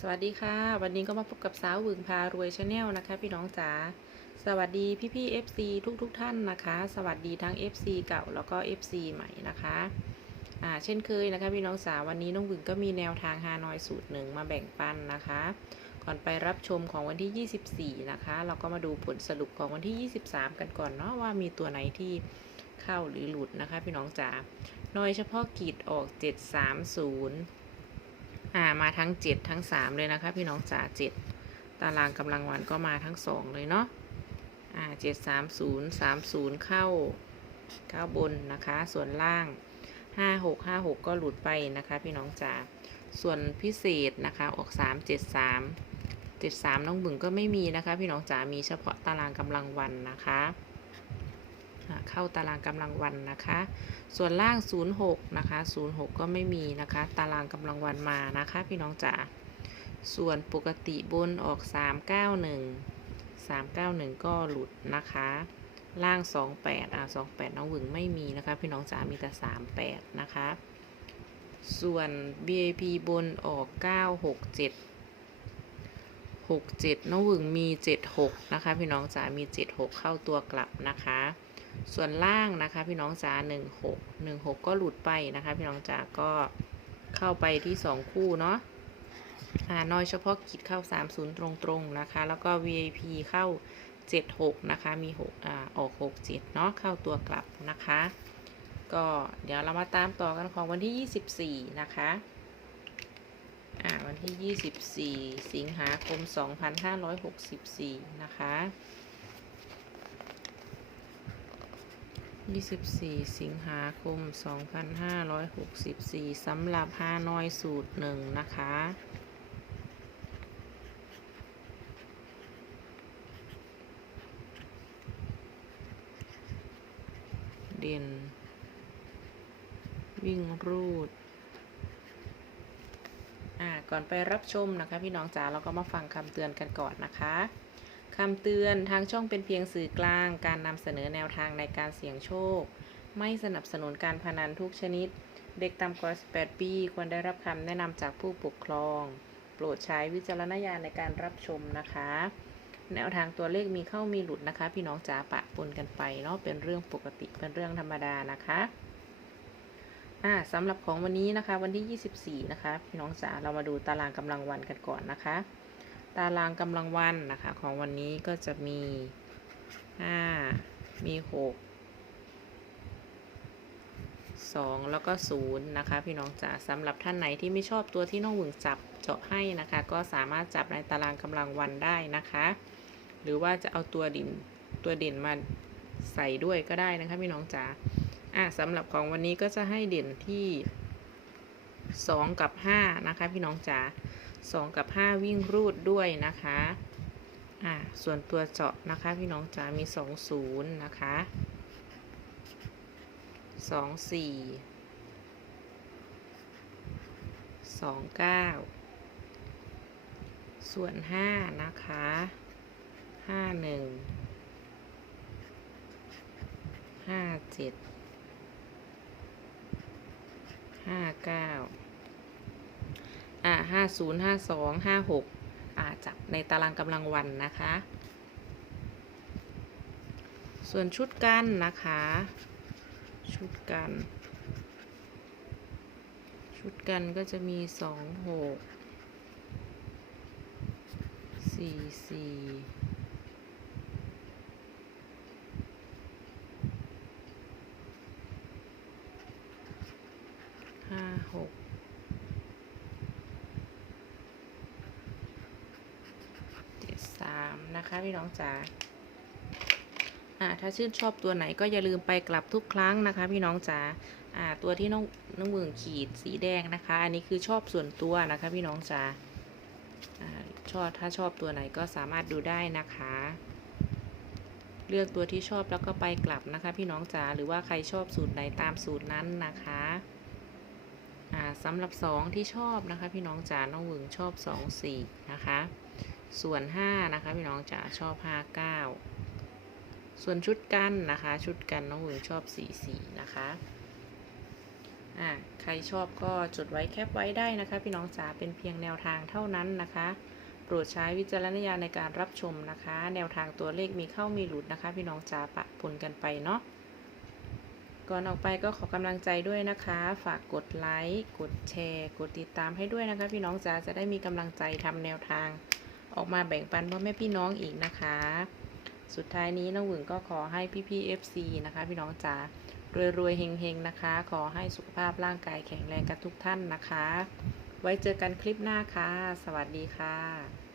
สวัสดีค่ะ วันนี้ก็มาพบกับสาวหวึงพารวยชาแนลนะคะ พี่น้องจ๋าสวัสดีพี่พี่ๆ FC ทุกทุกท่านนะคะ สวัสดีทั้ง FC เก่าแล้วก็ FC ใหม่นะคะอ่าเช่นเคยนะคะ พี่น้องจ๋าวันนี้น้องหวึงก็มีแนวทางฮานอยสูตรหนึ่งมาแบ่งปันนะคะ ก่อนไปรับชมของวันที่ 24 นะคะ เราก็มาดูผลสรุปของวันที่ 23 กันก่อนเนาะว่ามีตัวไหนที่เข้าหรือหลุดนะคะ พี่น้องจ๋าโดยเฉพาะกีดออก 730่ามาทั้ง 7 ทั้ง 3 เลยนะคะ พี่น้องจ๋า7 ตารางกำลังวันก็มาทั้ง 2 เลยเนาะอ่า7 3 0 3 0เข้าเข้าบนนะคะ ส่วนล่าง5 6 5 6ก็หลุดไปนะคะ พี่น้องจ๋าส่วนพิเศษนะคะออก3 7 3 7 3น้องบึงก็ไม่มีนะคะ พี่น้องจ๋ามีเฉพาะตารางกำลังวันนะคะ เข้าตารางกำลังวันนะคะ ส่วนล่าง 06 นะคะ 06 ก็ไม่มีนะคะ ตารางกำลังวันมานะคะ พี่น้องจ๋า ส่วนปกติบนออก 391 391 ก็หลุดนะคะ ล่าง 28อะ28 น้องหวึงไม่มีนะคะ พี่น้องจ๋า มีแต่ 38 นะคะ ส่วน BAP บนออก 967 67น้องหวึงมี 76 นะคะ พี่น้องจ๋ามี 76 เข้าตัวกลับนะคะ ส่วนล่างนะคะ พี่น้องจ๋าหนึ่งหกหนึ่งหกก็หลุดไปนะคะ พี่น้องจ๋าก็เข้าไปที่สองคู่เนาะอ่าน้อยเฉพาะกิจเข้า 30 ตรงๆนะคะ แล้วก็ VIP เข้า 76 นะคะ มี6อ่าออก 67 เนาะเข้าตัวกลับนะคะ ก็เดี๋ยวเรามาตามต่อกันของวันที่ 24 นะคะอ่าวันที่ 24 สิงหาคม 2564 นะคะ 24 สิงหาคม 2564สำหรับฮานอยสูตรหนึ่งนะคะ เด่น วิ่งรูด อ่า ก่อนไปรับชมนะคะ พี่น้องจ๋าเราก็มาฟังคำเตือนกันก่อนนะคะ คำเตือนทางช่องเป็นเพียงสื่อกลาง การนำเสนอแนวทางในการเสี่ยงโชค ไม่สนับสนุนการพนันทุกชนิด เด็กต่ำกว่า 18 ปี ควรได้รับคำแนะนำจากผู้ปกครอง โปรดใช้วิจารณญาณในการรับชมนะคะ แนวทางตัวเลขมีเข้ามีหลุดนะคะ พี่น้องจ๋าปะปนกันไปเนาะเป็นเรื่องปกติเป็นเรื่องธรรมดานะคะอ่าสำหรับของวันนี้นะคะ วันที่ 24 นะคะ พี่น้องจ๋าเรามาดูตารางกำลังวันกันก่อนนะคะ ตารางกำลังวันนะคะ ของวันนี้ก็จะมี 5 มี 6 2 แล้วก็ 0 นะคะ พี่น้องจ๋าสำหรับท่านไหนที่ไม่ชอบตัวที่น้องหวึงจับเจาะให้นะคะ ก็สามารถจับในตารางกำลังวันได้นะคะ หรือว่าจะเอาตัวดินตัวเด่นมาใส่ด้วยก็ได้นะคะพี่น้องจ๋าอะสำหรับของวันนี้ก็จะให้เด่นที่ 2 กับ 5 นะคะ พี่น้องจ๋า 2 กับ 5 วิ่งรูดด้วยนะคะอ่าส่วนตัวเจาะนะคะพี่น้องจ๋ามี 2 0 นะคะ 2 4 2 9 ส่วน 5 นะคะ 5 1 5 7 5 9 อ่าห้าศูนย์ห้าสองห้าหกอ่าจับในตารางกำลังวันนะคะ ส่วนชุดกันนะคะ ชุดกัน ชุดกันก็จะมีสองหกสี่สี่ห้าหก เจ็ดสาม นะคะพี่น้องจ๋าอ่าถ้าชื่นชอบตัวไหนก็อย่าลืมไปกลับทุกครั้งนะคะ พี่น้องจ๋าอ่าตัวที่น้องน้องเมืองขีดสีแดงนะคะ อันนี้คือชอบส่วนตัวนะคะพี่น้องจ๋าอ่าชอบถ้าชอบตัวไหนก็สามารถดูได้นะคะ เลือกตัวที่ชอบแล้วก็ไปกลับนะคะ พี่น้องจ๋าหรือว่าใครชอบสูตรไหนตามสูตรนั้นนะคะอ่าสำหรับสองที่ชอบนะคะ พี่น้องจ๋าน้องหวึงชอบสองสี่นะคะ ส่วน 5 นะคะ พี่น้องจ๋าชอบ 5 9 ส่วนชุดกันนะคะ ชุดกันน้องหวึงชอบ 4 4 นะคะอ่าใครชอบก็จดไว้แคปไว้ได้นะคะ พี่น้องจ๋าเป็นเพียงแนวทางเท่านั้นนะคะ โปรดใช้วิจารณญาณในการรับชมนะคะ แนวทางตัวเลขมีเข้ามีหลุดนะคะ พี่น้องจ๋าปะปนกันไปเนาะก่อนออกไปก็ขอกำลังใจด้วยนะคะ ฝากกดไลค์ กดแชร์ กดติดตามให้ด้วยนะคะ พี่น้องจ๋าจะได้มีกำลังใจทำแนวทาง ออกมาแบ่งปันพ่อแม่พี่น้องอีกนะคะ สุดท้ายนี้น้องหวึงก็ขอให้พี่ๆ FC นะคะ พี่น้องจ๋ารวยๆเฮงๆนะคะ ขอให้สุขภาพร่างกายแข็งแรงกันทุกท่านนะคะ ไว้เจอกันคลิปหน้าค่ะ สวัสดีค่ะ